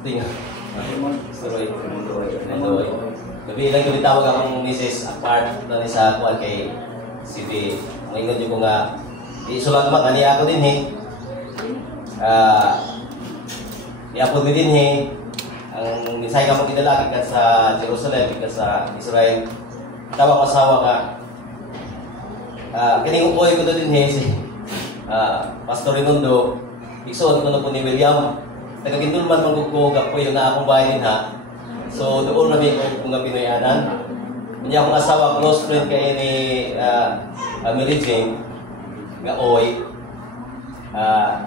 Tingnan. Tuloy. Gabi lang kami tawag akong Mrs. Apart na sa kuwan kay CD. Ngayon nyo ko nga isulat mo, kani ako din i-upload mo din ang misay ka mo kinalaki ka sa Jerusalem, ka sa Israel. Tawag asawa ka. Kining upoy ko din si Pastor Rinondo. Iksoon ko na po ni William. Nagkakindulman magkukog ako yung na akong bahay din So doon namin ko kung Pinoyanan. Hindi akong asawa, close friend kay ni Mary Jane nga Oy.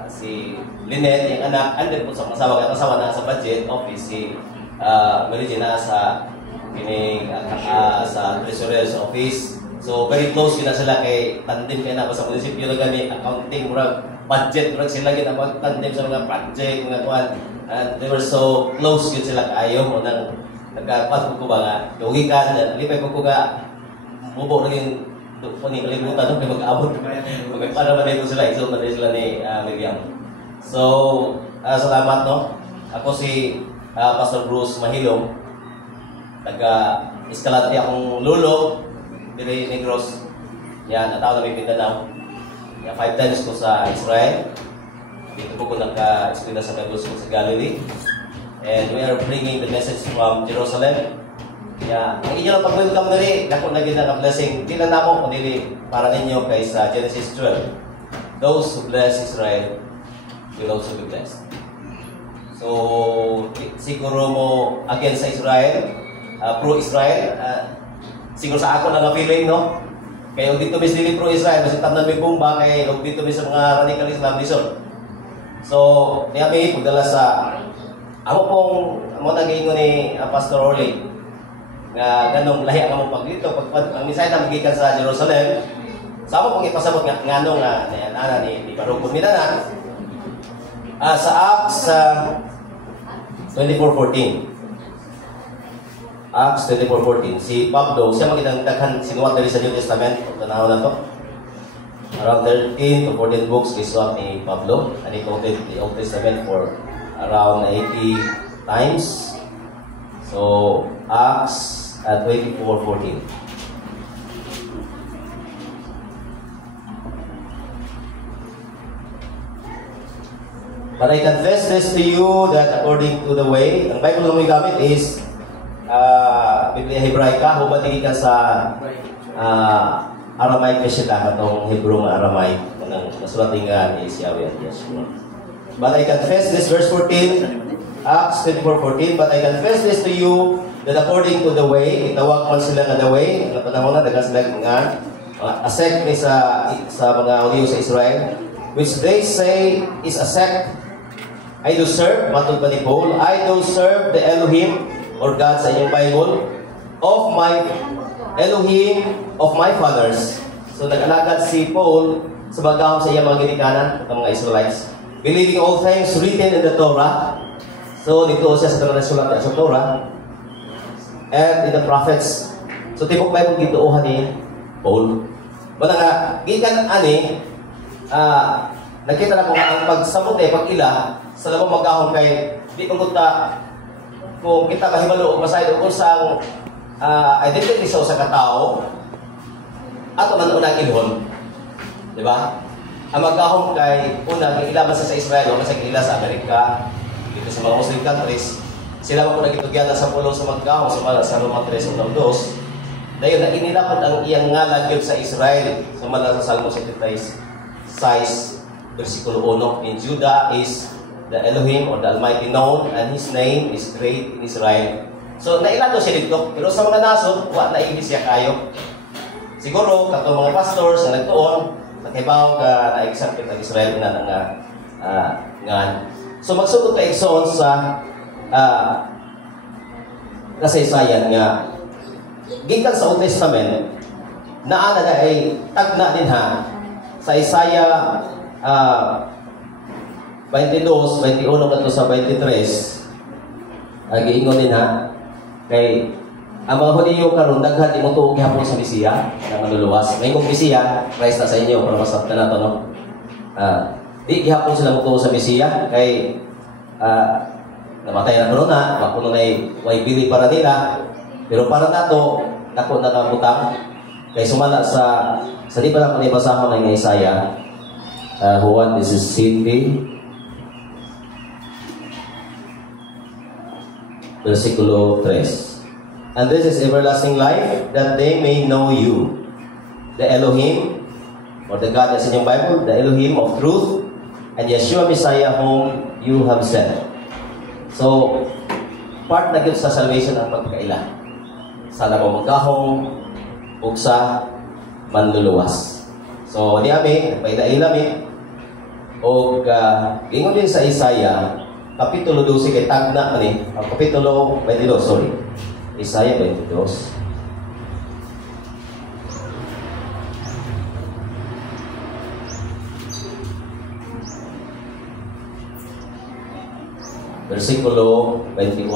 Si Lynette, yung anak, andun po sa asawa na sa budget office, si Mary Jane na sa treasurer's office. So very close yun na sila kay tandem kaya na sa munisipyo na gani, accounting, murag budget, murag sila gina mag-tandem sa mga project, mga kuwan. And they were so close yun sila kaayo mo nang nagkapas ko ba nga kawikan, lipay ko nga mubo na yung kalimutan no, kaya mag-abot para man ito sila, iso na sila ni Miriam. So, salamat no. Ako si Pastor Bruce Mahilong, taga-Escalante akong lulo, Dili Negros. Yan, natao na may Mindanao. 5 times ko sa Israel. Dito po ko nagka-eskwela sa Gospel sa Galilee. And we are bringing the message from Jerusalem. Ang inyo lang pag-welcome na rin, dako na gina na blessing. Di lang na mo, kundi para ninyo kay sa Genesis 12. Those who bless Israel will also be blessed. So, siguro mo against sa Israel, pro-Israel, siguro sa ako na feeling, no? Kaya dito mis dili pro-Israel, kasi tamnan may bomba, kaya dito mis sa mga radical Islam dison. So, niya may pagdala sa ako pong nag-iingon ni Pastor Orly nga ganong lahi ang among pagdito ang misay na magikan sa Jerusalem. Sa ako pong ipasabot nga nganong nga ni Barukon nila na sa Acts 24:14. Acts 24:14. Si Pablo, siya magiging daghan sinuwat dali sa New Testament. Tanaw na to. Around 13 to 14 books isuwat ni Pablo. And he quoted the Old Testament for around 80 times. So, Acts 24:14. But I confess this to you that according to the way, ang Bible na may gamit is Biblia Hebraica, hubati ka sa Aramaic kasi itong Hebrew nga Aramaic ng nasulating nga ni Yahweh at Yeshua. But I confess this, verse 14, Acts 24:14, but I confess this to you that according to the way, itawag man sila nga the way, na panahon na, dagan sila mga a sect ni sa mga Hudiyo sa Israel, which they say is a sect. I do serve, matod pa ni Paul, I do serve the Elohim, or God sa inyong Bible, of my Elohim, of my fathers. So nag-alagad si Paul sa bagahom sa iyang mga ginikanan, ng mga Israelites, believing all things written in the Torah. So nito siya sa tanan sulat sa Torah and in the prophets. So tibok Bible gituohan ni Paul. Basta nga gikan ani nakita na ko ang pagsamot pag-ila sa labang magahon kay di ko ta kung kita mahibalo o masayad o sa identity sa katao ato man unang ilhon. Di ba? Ang magahon kay unang ilaban sa Israel o sa ila sa Amerika, dito sa mga Muslim countries, sila mo nagitugyan sa pulo sa magahon sa Roma 3:2. Dayon na inilapod ang iyang ngalan sa Israel sa Salmo 76 versikulo 1. In Judah is the Elohim or the Almighty known, and His name is great in Israel. So nailado siya dito, pero sa mga nasod, wa na iglesia kayo. Siguro kato mga pastors na nagtuon, nakibaw ka na-accept ng Israel na ngan. So magsugod ka igsoon sa kasaysayan nga gikan sa Old Testament naa na ay tagna din sa Isaiah 22, 21 kato sa 23. Giingon din kay ang mga Hudiyo karon daghan imo tuog gihapon sa Mesiya nga manluluwas. Ngayong Mesiya, Christ na sa inyo para masabtan nato Di gihapon sila mutuo sa Mesiya kay namatay na kuno na, makuno na way bili para nila. Pero para nato, nako nakabutang. Kay sumala sa di pa lang panibasahon ng Isaiah. Juan, this is Cindy. Versikulo 3. And this is everlasting life, that they may know you, the Elohim, or the God that's in your Bible, the Elohim of truth, and Yeshua Messiah whom you have sent. So, part na yun sa salvation ang pagkaila. Sa nagmamagahong ug sa manluluwas. So, di ami, nagpaila-ila mi. O, ingon din sa Isaiah, Kapitulo 12, kay tagna man Kapitulo 22, sorry. Isaiah 22. Versikulo 21,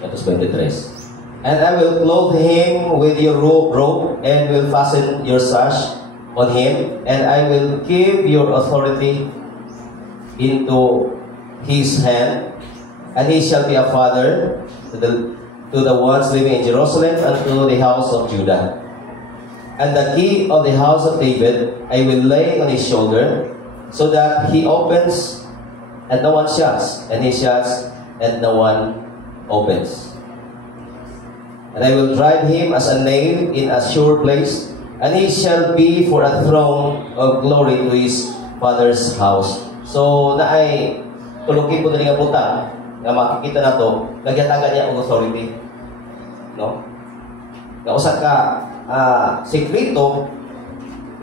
tapos 23. And I will clothe him with your robe, and will fasten your sash on him, and I will give your authority into his hand, and he shall be a father to the ones living in Jerusalem, and to the house of Judah. And the key of the house of David I will lay on his shoulder, so that he opens and no one shuts, and he shuts and no one opens. And I will drive him as a nail in a sure place, and he shall be for a throne of glory to his father's house. So, na ay tulungin po na nga puta, na makikita na to, nagyatagan niya ang authority. No? Kausa ka, sikrito,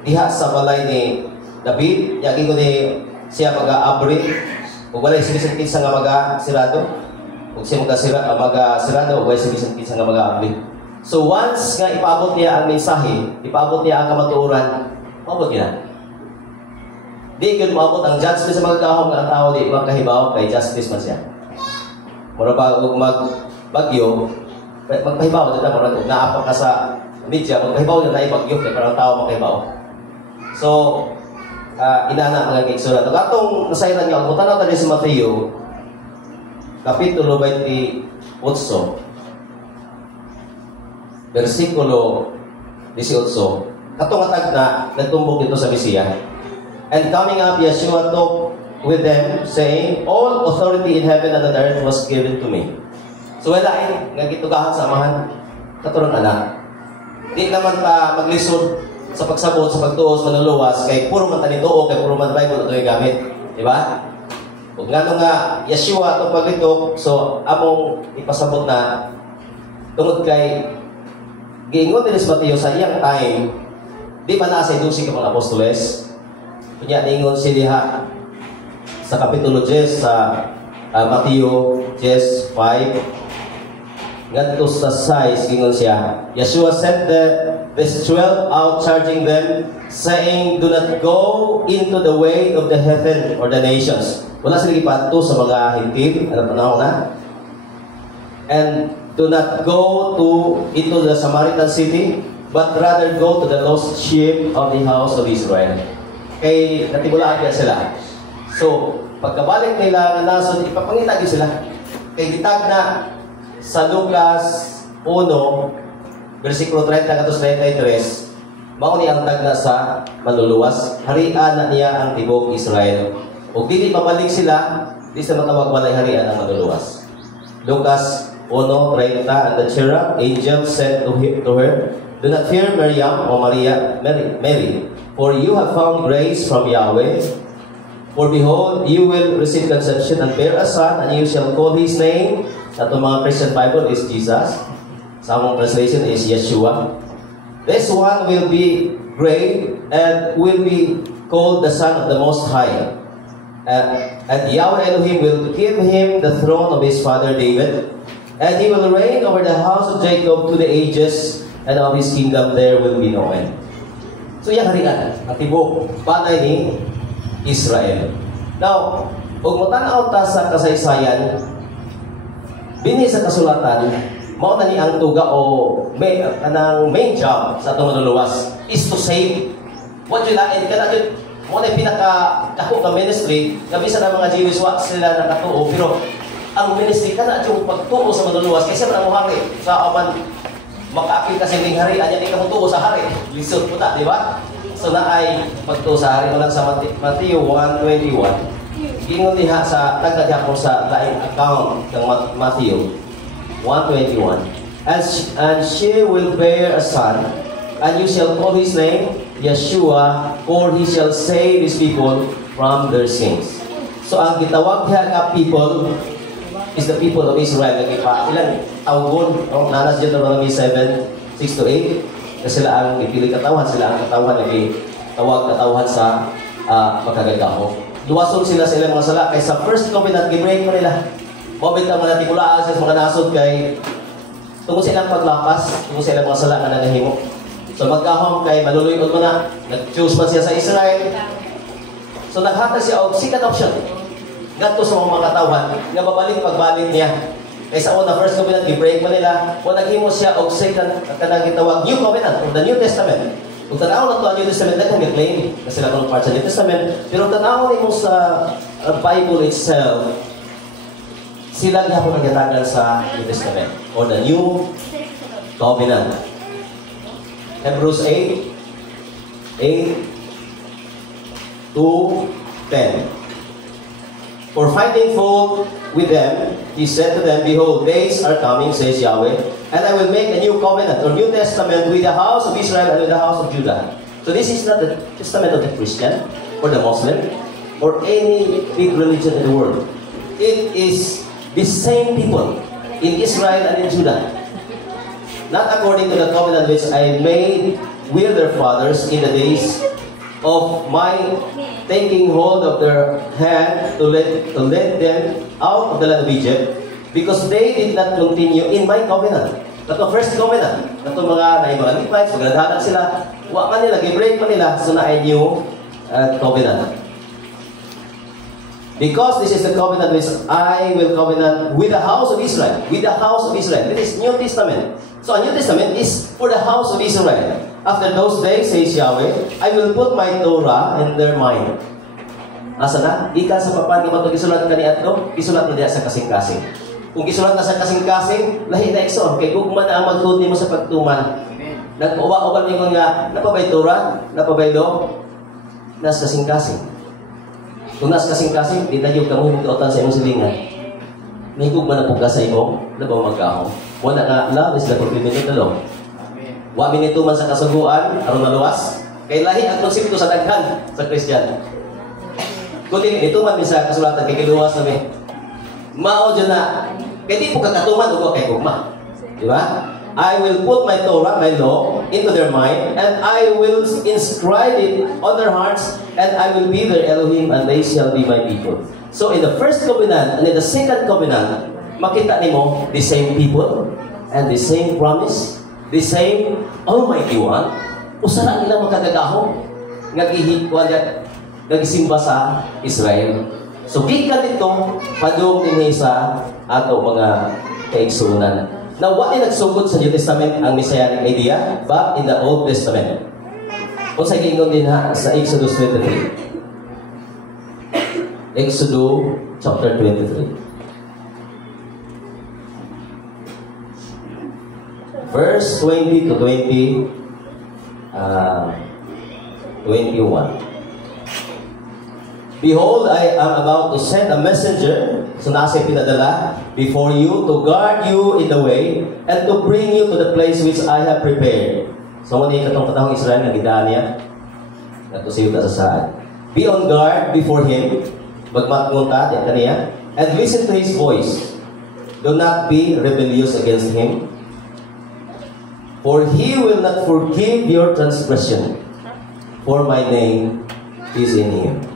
diha sa balay ni David, yagi ko ni siya mag-abri, kung wala'y sinisangkit sa nga mag-sirado, kung siya mag-sirado, kung wala'y sinisangkit sa nga mag-abri. So once nga ipaabot niya ang mensahe, ipaabot niya ang kamatuoran, maabot niya. Di yun maabot ang justice sa mga kahong ng tao, di magkahibaw, kay justice man siya. Mura ba kung magbagyo, magkahibaw, dito mura naapak ka sa media, magkahibaw na tayo bagyo, kaya parang tao magkahibaw. So, inana mga kiksulat. Katong nasairan niya, kung tanaw tayo si Mateo, Kapitulo 28, versikulo 18, katong atag na nagtumbok dito sa Mesiya. And coming up, Yeshua talked with them, saying, all authority in heaven and on earth was given to me. So wala nga gitugahan sa amahan, katurang anak. Di naman ta maglisod sa pagsabot, sa pagtuos, manuluwas, kay puro man tanituo, kay puro man Bible ito yung gamit. Diba? Kung nga nga, Yeshua itong paglitok, so among ipasabot na tungod kay giingon din sa Mateo sa iyang time, di man nasa idusi ka mga apostoles. Kunya, ingon sila sa Kapitulo 10 sa Mateo 10:5, ngadto sa 6, ingon siya, Yeshua sent these 12 out, charging them, saying, do not go into the way of the heathen or the nations. Wala sila ipato sa mga hintil, ano panahon na? And do not go into the Samaritan city, but rather go to the lost sheep of the house of Israel. Kay natibulaan niya sila. So, pagkabalik nila nga nasod, ipapangita niyo sila. Kay gitag na sa Lucas 1, versikulo 30-33, mao ni ang tagna sa manluluwas, harian na niya ang tibok Israel. O dili mabalik sila, di sa matawag walay harian ang manluluwas. Lucas 1:30, and the cherub angel said to her, do not fear, Miriam, o Mary, for you have found grace from Yahweh. For behold, you will receive conception and bear a son, and you shall call his name. Sa itong mga Christian Bible is Jesus. Sa among translation is Yeshua. This one will be great and will be called the Son of the Most High. And Yahweh Elohim will give him the throne of his father David, and he will reign over the house of Jacob to the ages, and of his kingdom there will be no end. So yung harian, ang tibok, panay ni Israel. Now, kung matanaw ta sa kasaysayan, bini sa kasulatan, mao na ni ang tuga o anang main job sa itong manluluwas is to save. What you lain ka na yun, mo na pinaka-dako ka ministry, kabisa ng mga Jewish wa sila nakatuo, pero ang ministry ka na yung pagtuo sa maduluwas kaysa man ang hari. Sa aman, makaapil kasi ng hari, anya di ka tuo sa hari. Lisod po ta, di ba? So na ay pagtuo sa hari, malang sa Matthew 1:21. Ingon diha sa tagdadya ko sa laing account ng Matthew 1:21. And she will bear a son, and you shall call his name Yeshua, for he shall save his people from their sins. So ang gitawag diha nga people is the people of Israel. Nagipa ilang tawgon, nanas Deuteronomy 7:6-8. Kasi sila ang ipili katawan, sila ang katawan lagi tawag katawan sa magkagagaho. Duwason sila sa ilang mga sala kay sa first covenant gibreak mo nila. Mobit ang mga tikulaan sa mga nasod kay tungod sa ilang paglapas, tungod sa ilang mga sala nga nagahimo. So magkahom kay maluluyod mo na, nag-choose man siya sa Israel. So naghatag siya og second option. Ngadto sa mga katawan nga babalik pagbalik niya. Kay sa una first covenant gibreak mo nila, o naghimo siya og second kanang gitawag new covenant or the New Testament. Kung tanaw na ito ang New Testament, dahil hanggang claim na sila kung part sa New Testament, pero tanaw mo sa Bible itself, sila niya po nagkatagal sa New Testament or the New Covenant. Hebrews 8:10. For finding fault with them, he said to them, behold, days are coming, says Yahweh, and I will make a new covenant or New Testament with the house of Israel and with the house of Judah. So this is not the testament of the Christian or the Muslim or any big religion in the world. It is the same people in Israel and in Judah. Not according to the covenant which I made with their fathers in the days of my taking hold of their hand to lead them out of the land of Egypt, because they did not continue in my covenant. Ito first covenant. Ito mga Levites, magandaan sila. Wa man nila, gibreak man nila, so na ay new covenant. Because this is the covenant which I will covenant with the house of Israel. With the house of Israel. This is New Testament. So a New Testament is for the house of Israel. After those days, says Yahweh, I will put my Torah in their mind. Asa na? Ika sa papan, kung ito gisulat ka ni Atlo, gisulat na diya sa kasing-kasing. Kung gisulat na sa kasing-kasing, lahi na ikson. Kaya kung man ang magtuod mo sa pagtuman, nag-uwa-uwan mo nga, napabay Torah, napabay Law, nas kasing-kasing. Kung nas kasing-kasing, di tayo kamo himutautan sa imong silingan. Mahigog man na po ka sa imo, labaw magkahong. Wala nga, love is the fulfillment of the law. Wa minito man sa kasuguan, aron maluwas. Kay lahi ang konsepto sa daghan sa Kristiyan. Kundi nito man sa kasulatan kay kiluwas na may mao dyan na kay di po kakatuman o kay gugma. Di ba? I will put my Torah, my law, into their mind, and I will inscribe it on their hearts, and I will be their Elohim, and they shall be my people. So in the first covenant and in the second covenant, makita nimo the same people and the same promise, the same Almighty One. Usa nila magkagagahong nga gihikuan nagsimba sa Israel. So gikan dito padung dinhi sa ato mga kaigsunan. Now what is nagsugod sa New Testament ang messianic idea, but in the Old Testament. Kung sa gingon din ha sa Exodus 23. Exodus chapter 23. Verse 20 to 21. Behold, I am about to send a messenger, so nasa pinadala, before you, to guard you in the way, and to bring you to the place which I have prepared. So, muna ikatong katahong Israel, nagidaan niya, natusiyot na sa saan. Be on guard before him, magmatngunta, yan kaniya, and listen to his voice. Do not be rebellious against him, for he will not forgive your transgression, for my name is in him.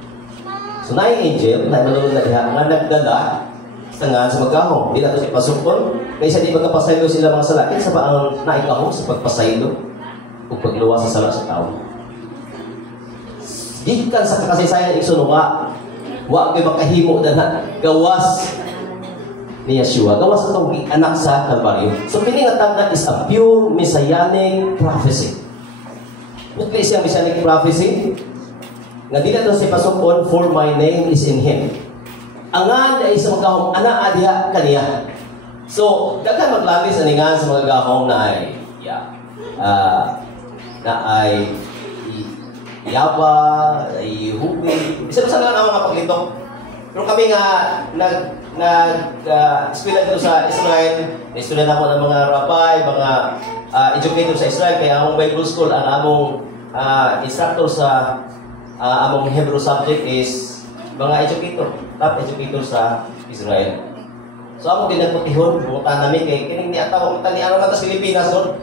So, na yung angel, na malulong na diha, nga nagdala sa nga sa magkahong. Di na ito si pasukon, kaysa di magkapasaylo sila mga salakin, sa ba ang naikahong sa pagpasaylo o pagluwa sa sala sa tao. Gikan sa kakasaysayan ng isunuwa, wa kay makahimo na gawas ni Yeshua. Gawas na itong anak sa Kalbaryo. So, piningatangkat is a pure messianic prophecy. What is yung messianic prophecy? Nga di na ito si pasukon, for my name is in him. angan ay sa mga gahom ana adiha kaniya. So daghan maglabis aningan sa mga gahom na ay yaba, ay hubi. Isa sa nga ang mga paglitok. Pero kami nga eskwela dito sa Israel, na-student ako ng mga rabbi, mga educator sa Israel, kaya among Bible School, ang among instructor sa among Hebrew subject is mga educator, top educator sa Israel. So among dinagputihon, bumunta namin kay kining ni ataw ang tani-araw na sa Pilipinas doon.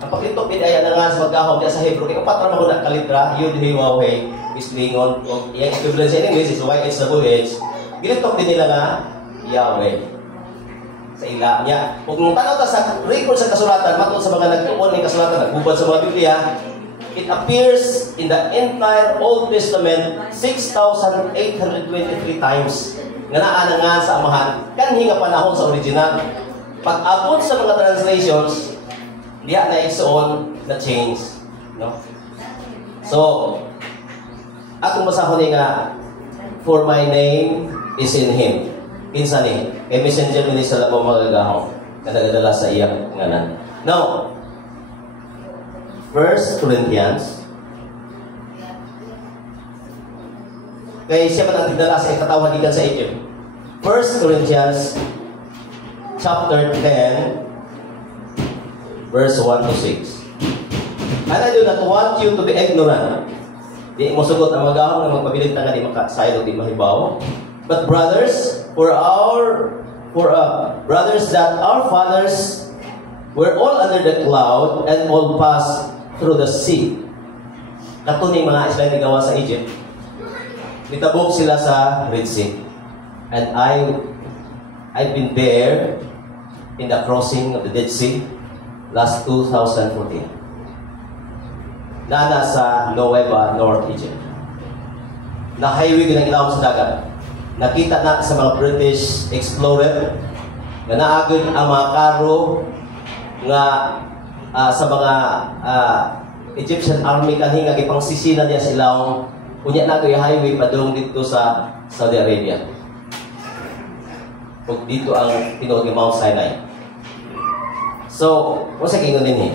Ang paglitok din ay na nga sa magkahom diya sa Hebrew, kay upat ra mo na kalitra, yud he waw he, islingon, yung equivalent sa English is YHWH. Gilitok din nila nga Yahweh sa ila niya. Kung tanaw ta sa record sa kasulatan, matod sa mga nagtuon ng kasulatan, nagbubad sa mga Biblia, it appears in the entire Old Testament 6,823 times. Nga naa na nga sa amahan, kanhi nga panahon sa original. Pag-abot sa mga translations, diya na igsoon na change. No? So, atong masahon nga, for my name is in Him. Kinsa ni? Kay messenger ni sa labang magagahom na nagadala sa iyang ngalan. Now, 1 Corinthians, kay siya man ang tidala sa ikatawhan gikan sa Egypt. 1 Corinthians chapter 10 verse 1 to 6. And I do not want you to be ignorant. Di mo sugot ang magahom na magpabilit na nga di makasaylo di mahibaw. But brothers, brothers that our fathers were all under the cloud and all passed through the sea. Katunay mga Israel gawa sa Egypt. Nitabog sila sa Red Sea. And I've been there in the crossing of the Dead Sea last 2014. Na sa Nueva, North Egypt. Na-highway ko ng ilawang sa dagat. Nakita na sa mga British explorer na naagod ang mga karo nga sa mga Egyptian army kanhi nga gipang sisina niya sa ilawang unya na yung highway padung dito sa Saudi Arabia. Ug dito ang tinuod ng Mount Sinai. So, what's sa kingon din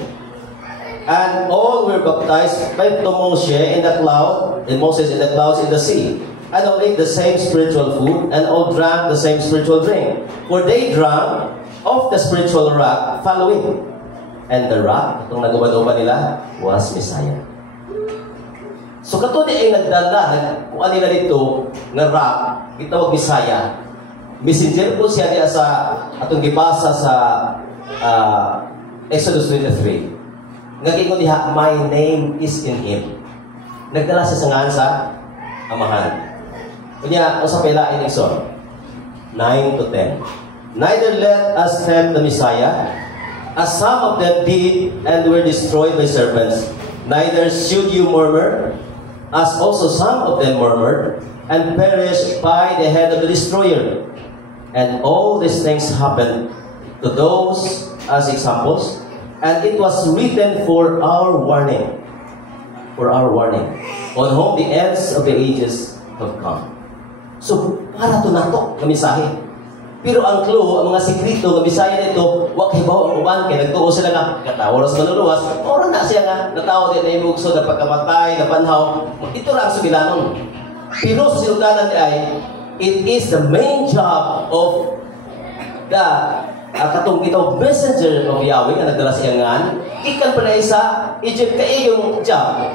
and all were baptized by Moshe in the cloud, and Moses in the clouds in the sea. And all ate the same spiritual food, and all drank the same spiritual drink. For they drank of the spiritual rock following. And the rock, itong nagubad-ubad nila, was Messiah. So kato di ay nagdala, kuha nila dito, nga rock, itawag Messiah. Messenger po siya niya sa, atong gibasa sa Exodus 23. Ngagingon diha, my name is in Him. Nagdala siya sa ngan sa amahan. Kunya, sa pelain Exod 9 to 10. Neither let us tempt the Messiah, as some of them did and were destroyed by serpents. Neither should you murmur, as also some of them murmured, and perished by the hand of the destroyer. And all these things happened to those as examples, and it was written for our warning, on whom the ends of the ages have come. So, para to nato, kamisahe. Pero ang clue, ang mga sikrito, kamisaya nito, wak hibaw ang uban, kaya nagtuo sila nga, katawaras manuluwas, oras na siya nga, natawa din na ibugso, na pagkamatay, na panhaw, ito lang ang subilanon. Pero sa sinudanan ay, it is the main job of the katong kitong messenger of Yahweh na nagdala siya ngan, ikan pa na isa, Egypt kaya yung job.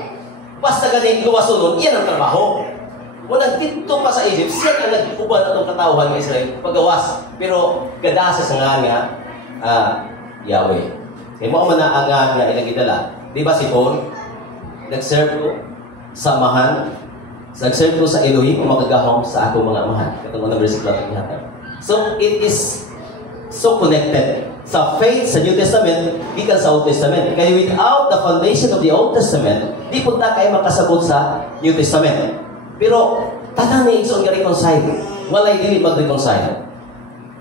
Basta ganit luwason, iyan ang trabaho. Walang dito pa sa Egypt, siya ang nag-uban atong katawhan ng Israel paggawas. Pero gadasa sa nga Yahweh. Kaya mo man na nga ilang gidala. Di ba si Paul? Nag-serve ko sa amahan. Nag-serve ko sa Elohim o magagahom sa akong mga amahan. Katong unang versikulo at ihatag. So, it is so connected. Sa faith, sa New Testament, gikan sa Old Testament. Kaya without the foundation of the Old Testament, di punta kayo makasabot sa New Testament. Pero, tanan ni Igsoon nga reconcile. Walay dili mag-reconcile.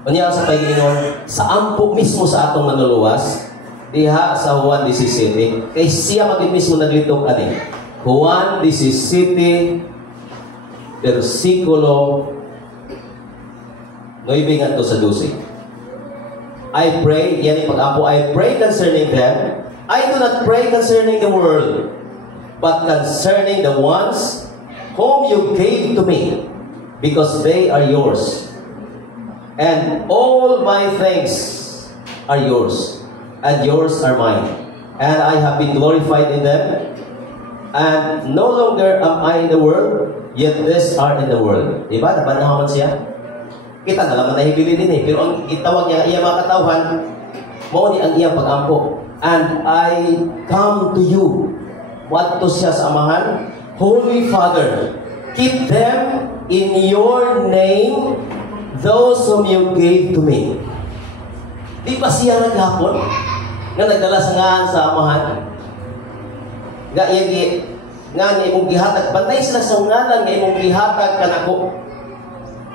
Unya sa pag-ingon, sa ampo mismo sa atong manuluwas, diha sa Juan 17, kay siya maging mismo naglitog ani. Juan 17, versikulo 9 ngadto sa 12. I pray, yan yung pag-ampo, I pray concerning them. I do not pray concerning the world, but concerning the ones whom you gave to me, because they are yours. And all my things are yours, and yours are mine. And I have been glorified in them. And no longer am I in the world, yet these are in the world. Diba? Napanahaman siya. Kita na naman nahibili din eh. Pero ang itawag niya, iya mga katawhan, mo ni ang iyang pag-ampo. And I come to you. What to siya sa amahan? Holy Father, keep them in your name, those whom you gave to me. Di ba siya naghapon? Nga nagdala sa ngahan sa amahan? Nga imong gihatag. Bantay sila sa ngalan nga imong gihatag kanako.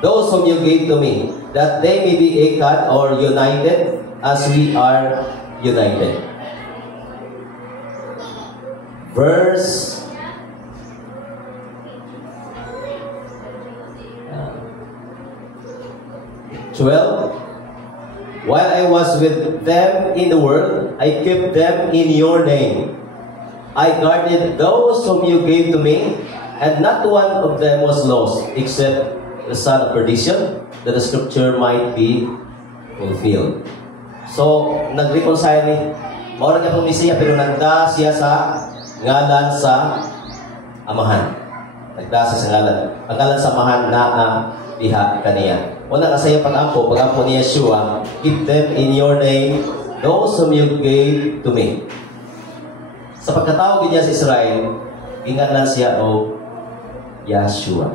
Those whom you gave to me, that they may be ekad or united as we are united. Verse 12. While I was with them in the world, I kept them in your name. I guarded those whom you gave to me, and not one of them was lost, except the son of perdition, that the scripture might be fulfilled. So, nag-reconcile ni, maura niya pong siya, pero nagda siya sa ngalan sa amahan. Nagda siya sa ngalan. Ang ngalan sa amahan na diha kaniya. Una kasi yung pag-ampo ni Yeshua, keep them in your name, those whom you gave to me. Sa pagkatawag niya sa Israel, ingatlan siya o Yeshua.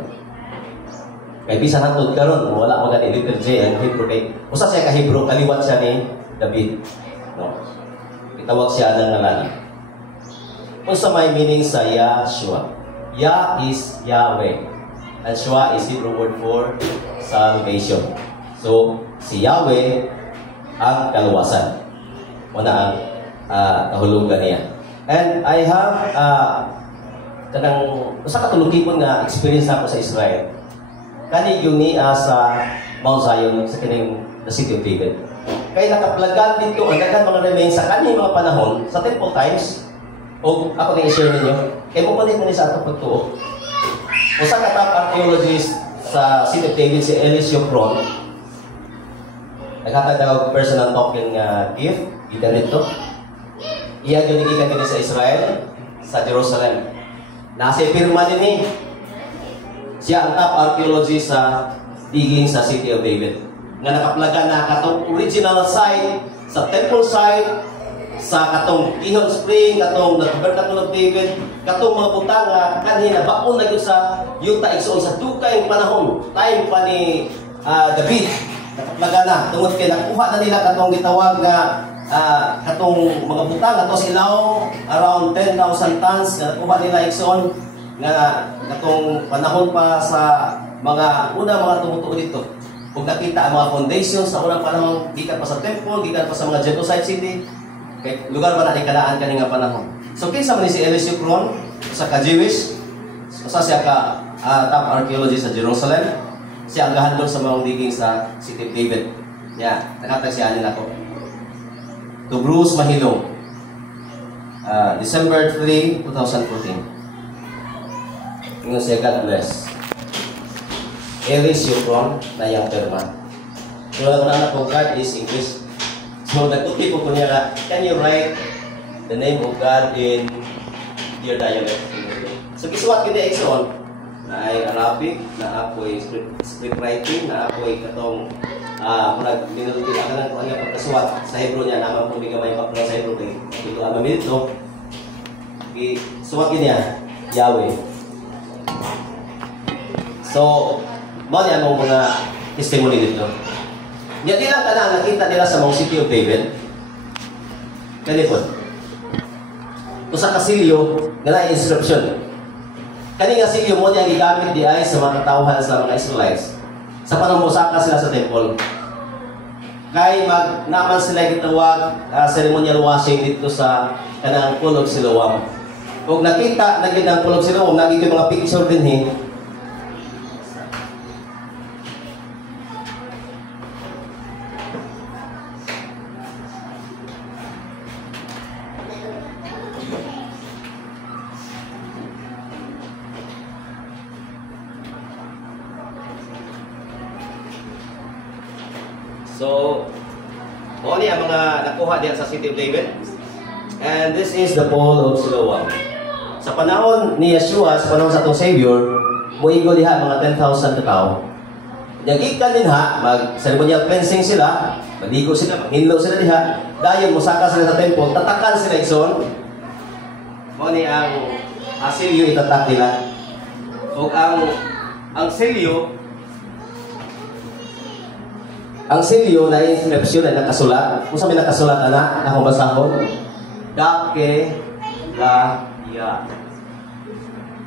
Kaya bisan hantod karon, wala magani letter J ang Hebrew kay usa siya ka Hebrew, kaliwat siya ni David. No. Itawag siya ng ngalan. Kung sa may meaning sa Yeshua. Ya is Yahweh. And Shua is Hebrew word for salvation. So, si Yahweh ang kaluwasan. Una ang kahulugan niya. And I have usa ka tulukipon nga experience ako sa Israel. Kani yung sa Mount Zion, sa kining the city of David. Kaya nakaplagan dito ang daghang mga remains sa kanyang mga panahon sa temple times. O ako kay i-share ninyo. Kaya mo pa sa atong pagtuo. Usa ka top archaeologist sa City of David, si Eliseo Cron. Naghatag na personal token gift, gitan dito. Iya yun igikan din sa Israel, sa Jerusalem. Nasa pirma din eh. Siya ang top archaeologist sa digging sa City of David. Nga nakaplaga na katong original site, sa temple site, sa katong Gihon Spring, katong Tabernacle of David, katong mga butang nga kanina baon na yun sa yuta igsoon sa dukay panahon, time pa ni David. Nakaplaga na tungod kay nakuha na nila katong gitawag nga katong mga butang ato silaw around 10,000 tons nga nakuha nila igsoon nga katong panahon pa sa mga mga tumutuo dito. Kung nakita ang mga foundations sa unang panahon, gikan pa sa temple, gikan pa sa mga Jebusite city, kay lugar ba natin kalaan kaning nga panahon. So kinsa man ni si Eliseo Cron, sa ka-Jewish, usa siya ka top archaeologist sa Jerusalem. Siya ang gahandol sa mga digging sa City of David. Nakatag siya anin ako. To Bruce Mahilong, December 3, 2014. Ingon siya, God bless. Eliseo Cron na yung perma. So ang anak ko, God is English. So, nagtuti po niya, can you write the name of God in your dialect? So, isuwat kita ikson, na ay Arabic, na apo'y script writing, na apo'y katong, minutin ako ng kanyang pagkasuwat sa Hebrew niya, naman po may gamay pa sa Hebrew, kaya ito ang mamit ito. Isuwat niya, Yahweh. So, mo niya mong mga testimony dito. Yan nilang ka nakita nila sa mga City of David. Kanipon. Kung sa kasilyo, nga inscription. Kani nga silyo mo niyang gigamit di ay sa mga katawhan sa mga Israelites. Sa panumosaka sila sa temple. Kay naman sila gitawag ceremonial washing dito sa kanang Pool of Siloam. Kung nakita na ang Pool of Siloam, nagiging mga picture din So, oni ang mga nakuha diyan sa City of David. And this is the Pool of Siloam. Sa panahon ni Yeshua, sa panahon sa atong Savior, muigo diha mga 10,000 ka tao. Nagkikan din ha, mag-ceremonial cleansing sila, maligo sila, maghinlaw sila diha, dayon musaka sila sa temple, tatakan sila ison. Oni ang silyo itatak nila. O ang silyo na inscription ay nakasulat. Kung saan may nakasulat na, akong basahon, Dake Gaya.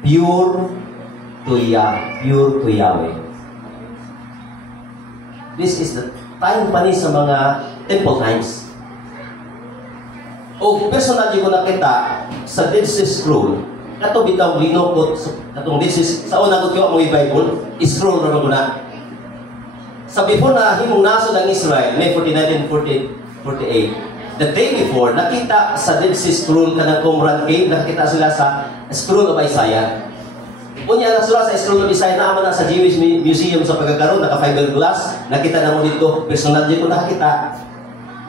Pure to Yahweh. This is the time pa ni sa mga temple times. O personally ko nakita sa Dead Sea Scroll, kato bitaw linokot katong Dead Sea sa unang ko mo Bible, scroll na ko na. Sa before na himong nasod ang Israel, May 49 and 48. The day before, nakita sa Dead Sea Scroll kanang Qumran Cave, nakita sila sa Scroll of Isaiah. Unya nasulat sa Scroll of Isaiah na na sa Jewish Museum sa pagkakaroon, naka-fiberglass, nakita na mo dito, personal dito nakita.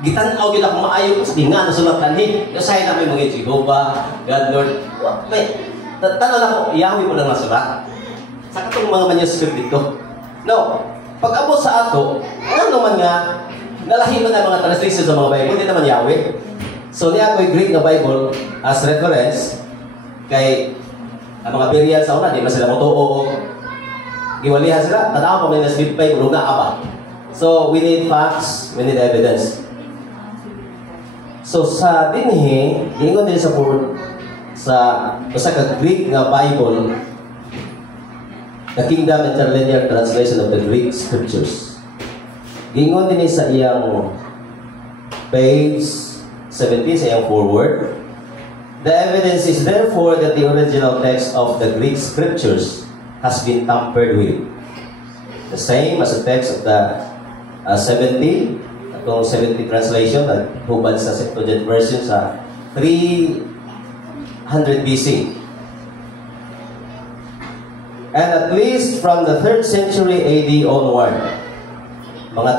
Gitanaw gid ako maayo sa dinga nasulat kanhi. Isaiah na may mga Jehovah, God Lord. May tanaw na ko, Yahweh po lang nasulat. Sa katong mga manuscript dito. No, pag-abot sa ato, ano naman nga, nalahi man ang mga translation sa mga Bible, hindi naman Yahweh. So niya ako'y Greek na Bible as reference kay ang mga burial sa una, di ba sila motuo giwalihan sila, tanaw pa may nasbit pa yung na aba. So we need facts, we need evidence. So sa dinhi, gingon din sa basta ka Greek na Bible, the Kingdom Interlinear Translation of the Greek Scriptures. Gingon din sa iyang page 17 sa iyang forward. The evidence is therefore that the original text of the Greek Scriptures has been tampered with. The same as the text of the 70, atong 70 translation na hubad sa Septuagint version sa 300 BC. And at least from the 3rd century AD onward, mga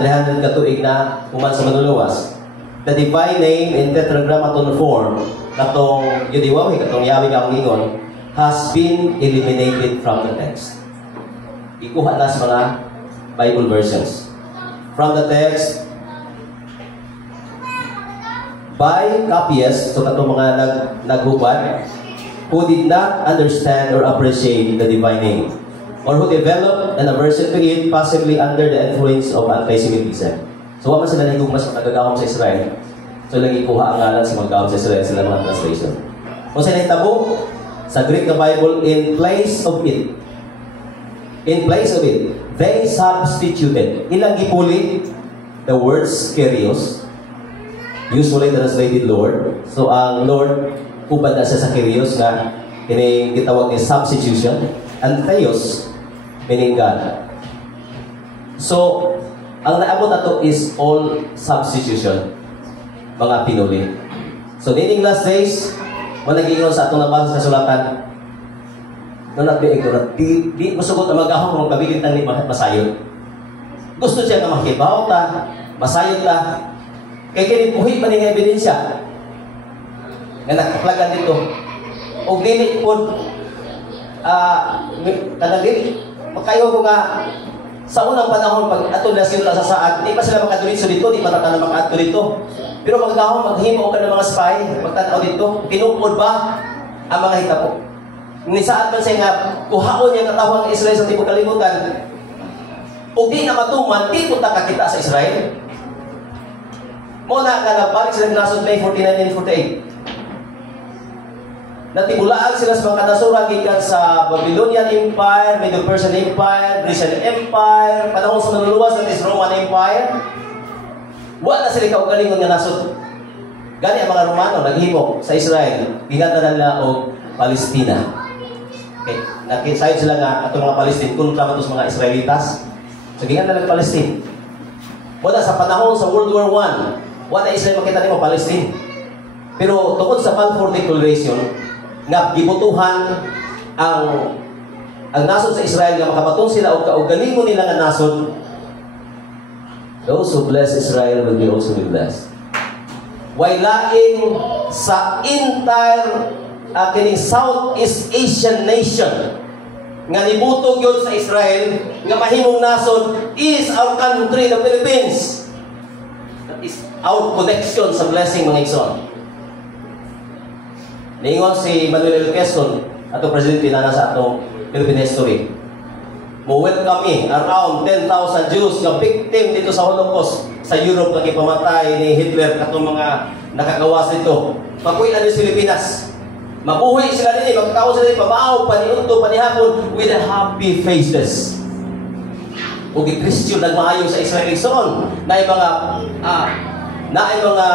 300 katuig na human sa manluluwas, the divine name in tetragrammaton form, katong Yudiwawi, katong Yahweh ang ingon, has been eliminated from the text. Ikuha na sa mga Bible versions. From the text, by copyists, so katong mga naghubad, who did not understand or appreciate the divine name, or who developed an aversion to it, possibly under the influence of anti-Semitism. So, waman sila nagugmas ng nagagawang sa Israel. So, lagi kuha ang ngalan sa mga gawang sa Israel sila mga translation. Kung sila itabo, sa Greek na Bible, in place of it, they substituted. Ilang ipuli, the words Kyrios, usually translated Lord. So, ang Lord, kubad na siya sa Kyrios na gitawag ni substitution, and Theos, meaning God. So, ang naabot na to is all substitution, mga pinuli. So, in last days, manag-ingon sa atong nabasa sa sulatan, no not be ignorant, di masugot na mag-ahong kung pabilin tang masayod. Gusto siya na makibaw ta, masayod ta, kaya kinipuhi pa ng ebidensya na nakaplagan dito. O dili po, kadali, makayo ko nga, sa unang panahon, pag ato na sila sa saad, di pa sila makaturitso dito, di pa natanong makato dito. Pero magkahon, maghimo ka ng mga spy, magtanaw dito, tinukod ba ang mga hitapo? Ni saan man siya nga, kuhaon niya katawang Israel sa tibok kalimutan, o di na matuman, di punta kakita sa Israel. Muna ka na, balik sila nasod May 49 and 48. Natibulaan sila sa mga nasura gikan sa Babylonian Empire, Medo-Persian Empire, Grecian Empire, panahon sa manluluwas ng Roman Empire. Wala na sila kaugalingon nga nasod. Gani ang mga Romano naghimo sa Israel, gingatan nila og Palestina. Okay, nakisayod sila nga atong mga Palestine kontra man sa mga Israelitas. So gingatan nila Palestine. Wala sa panahon sa World War I, wala Israel makita nimo Palestine. Pero tungkol sa Balfour Declaration, nga gibutuhan ang nasod sa Israel nga makapaton sila og kaugalingon nila nga nasod Those who bless Israel will be also be blessed. Way laing sa entire kining Southeast Asian nation nga nibutog yun sa Israel nga mahimong nason is our country, the Philippines. That is our connection sa blessing, mga igsoon. Niingon si Manuel L. Quezon, atong presidente na sa atong Philippine history. Mo-welcome around 10,000 Jews nga victim dito sa Holocaust sa Europe na kipamatay ni Hitler katong mga nakagawas dito. Pag-uwi na din sa Pilipinas. Mabuhi sila din, magkakaw sila din, pabao, paniunto, panihapon, with a happy faces. O Christian nagmaayo sa Israel igsoon na mga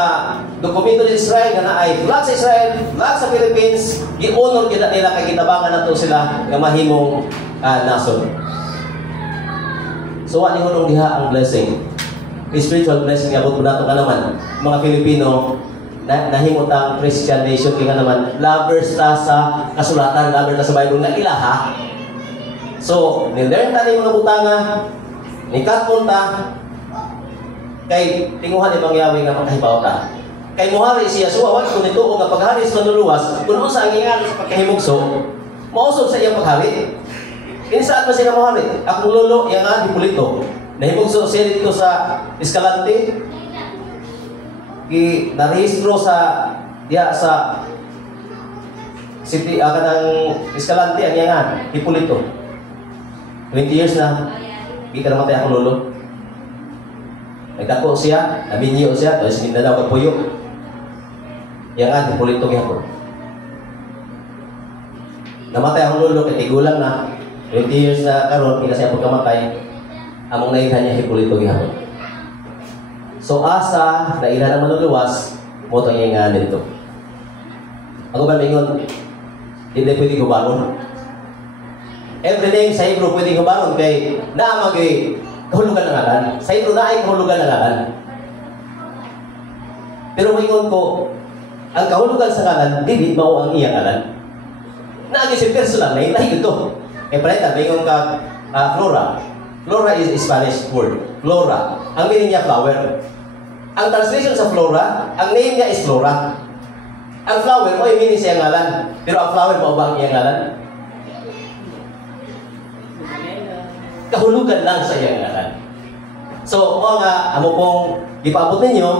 dokumento sa Israel nga naay flag sa Israel, flag sa Philippines, gi-honor kita nila kay kitabangan nato sila nga mahimong nason. So ani hunong diha ang blessing. Spiritual blessing abot mo nato ka naman mga Pilipino nahimot ang Christian nation kaya naman lovers ta sa kasulatan, lovers ta sa Bible nga ilaha. So ni-learn ta ni mga butanga ni katpunta kay tinguhan ibang Yahweh nga makahibaw ta. Kay muhari siya suwat kun ito nga paghari sa manluluwas kun unsa ang ingan sa pagkahimugso mausog sa iyang paghari. Insaan pa siya muhari? Akong lolo yang nga Hipólito. Nahimugso siya dito sa Escalante. Narehistro sa city kanang Escalante ang yang Hipólito. 20 years na. Kita namatay akong lolo. Nagdako siya, nabinyo siya, tapos Mindanao kagpuyo. Yang Hipólito gihapon. Namatay akong lolo kay tigulang na 20 years na karon pila siya pagkamatay. Among nailhan niya Hipólito gihapon. So asa na ila ng manuluwas mo itong yung nito. Ako ba mingon hindi pwede hubaron. Everything sa Hebrew pwede hubaron kay naamagay kahulugan ng ngalan. Sa Hebrew na ay kahulugan ng ngalan. Pero mingon ko ang kahulugan sa ngalan dili mao ang iyang ngalan. Naagi si personal na ilahi ito. Kaya pala mingon ka Flora. Flora is a Spanish word. Flora. Ang meaning niya flower. Ang translation sa flora, ang name niya is flora. Ang flower mo, meaning siya ngalan. Pero ang flower mo ba ang iyang ngalan? Kahulugan lang sa iyang ngalan. So, mga amo pong ipaabot ninyo,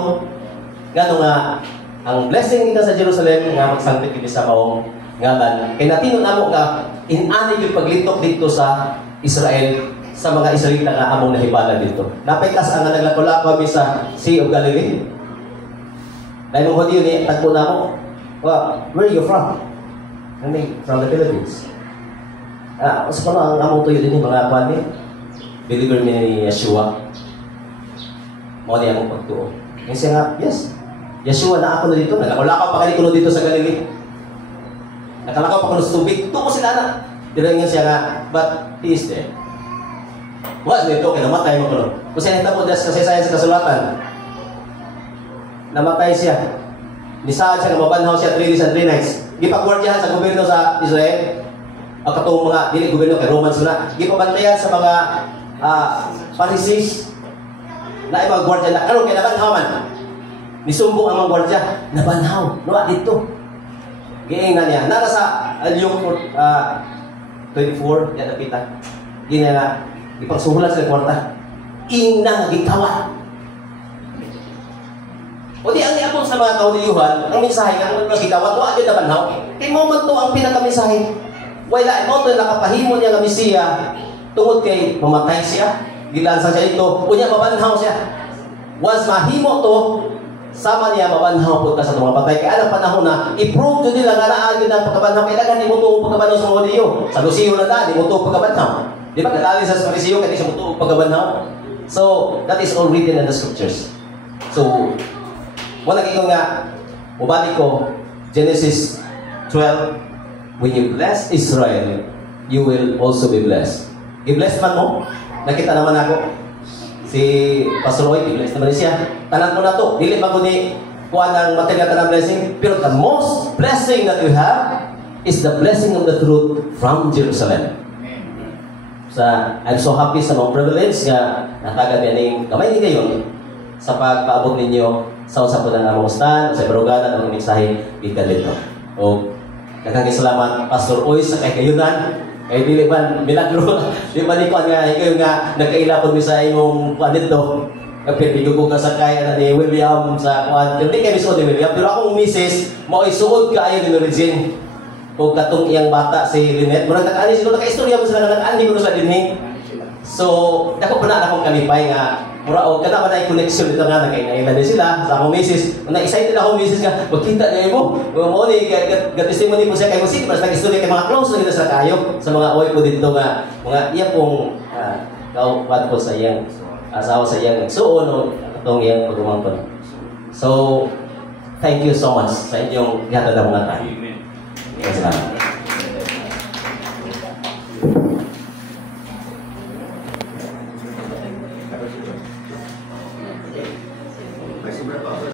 gano'n nga, ang blessing kita sa Jerusalem, nga magsangkit kita sa maong ngalan. Kaya natin amo nga, inani yung paglitok dito sa Israel, sa mga Israelita nga among nahibala dito. Napaikas ang naglako-lako kami sa Sea of Galilee. Dahil mong Hudiyo ni tagpo na mo, where are you from? From the Philippines. Sa pa ang among tuyo din yung mga kwan ni believer ni Yeshua. Mo niya among pagtuo. Yung siya nga, yes, Yeshua na ako na dito. Naglako-lako pa kanikulo dito sa Galilee. Nakalakaw pa kuno sa tubig. Tuko sila na. Dirangin siya nga, but he is there. Wala nito, kinamatay mo ko. Kung siya nita po kasi sa kasulatan, namatay siya. Nisaad siya, mabanhaw siya 3 days and 3 nights. Gipagwardyahan sa gobyerno sa Israel. Ang katong mga, dili gobyerno kay Romans na. Gipabantayan sa mga Pharisees na ibang gwardya na. Karon kay nabanhaw man. Nisumbong ang mga gwardya. Nabanhaw. Nuwa dito. Giingnan niya. Nara sa Yung 24, yan napita. Gina nga. Ipagsuhulan sa kwarta. Ina gikawa. O di ang niabong sa mga kauliyuhan, ang mensahe nga mga gikawa, wa gyud nabanhaw. Kay mo man to ang pinaka-mensahe. Wala mo to nakapahimo niya nga Mesiya tungod kay mamatay siya, gilansa siya dito, unya mabanhaw siya. Once mahimo to, sama niya mabanhaw pud ka sa mga patay. Kaya ang panahon na i-prove jud nila nga naa gyud ang pagkabanhaw kay daghan nimo to pagkabanhaw sa mga Hudiyo. Sa Lucio na da, nimo to pagkabanhaw. Di ba katali sa Pariseo kaya siya mutuog pagkabanhaw? So, that is all written in the scriptures. So, wala kayo nga, mubalik ko, Genesis 12, when you bless Israel, you will also be blessed. I-bless man mo, nakita naman ako, si Pastor Roy, i-bless naman siya. Tanan ko na to, dili ba ko ni kuha ng material ka ng blessing? Pero the most blessing that we have is the blessing of the truth from Jerusalem. I'm so happy sa mga privilege nga natagad niya ning gamay ni kayon sa pagpaabot ninyo sa usap po ng among stand, sa baruganan ang mensahe gikan dito. O daghang salamat Pastor Oy sa kay kayunan. Kay dili man milagro, di ba ni ko nga ikaw nga nagkailapon mi sa imong kuan dito. Kapit ko ka sa kaya ni William sa kuan. Hindi kay mismo ni William, pero akong misis mao isuod kaayo ni Regine. Kung katong iyang bata si Lynette, murag nag-ani siguro naka-istorya mo sila nag-ani ko sa dinhi. So, dako pa na akong kalipay nga mura o kana man ay connection dito nga nagkainailan din sila sa akong misis. Na excited akong misis nga magkita niya mo. Mo ni testimony po siya kay Jose, mas nag-istorya kay mga close na kita sa kayo sa mga oy ko dito nga mga iya pong kaupat ko sa iyang asawa sa iyang nagsuon o katong iyang pagumangkon. So, thank you so much sa inyong yata na mga tayo. Salamat.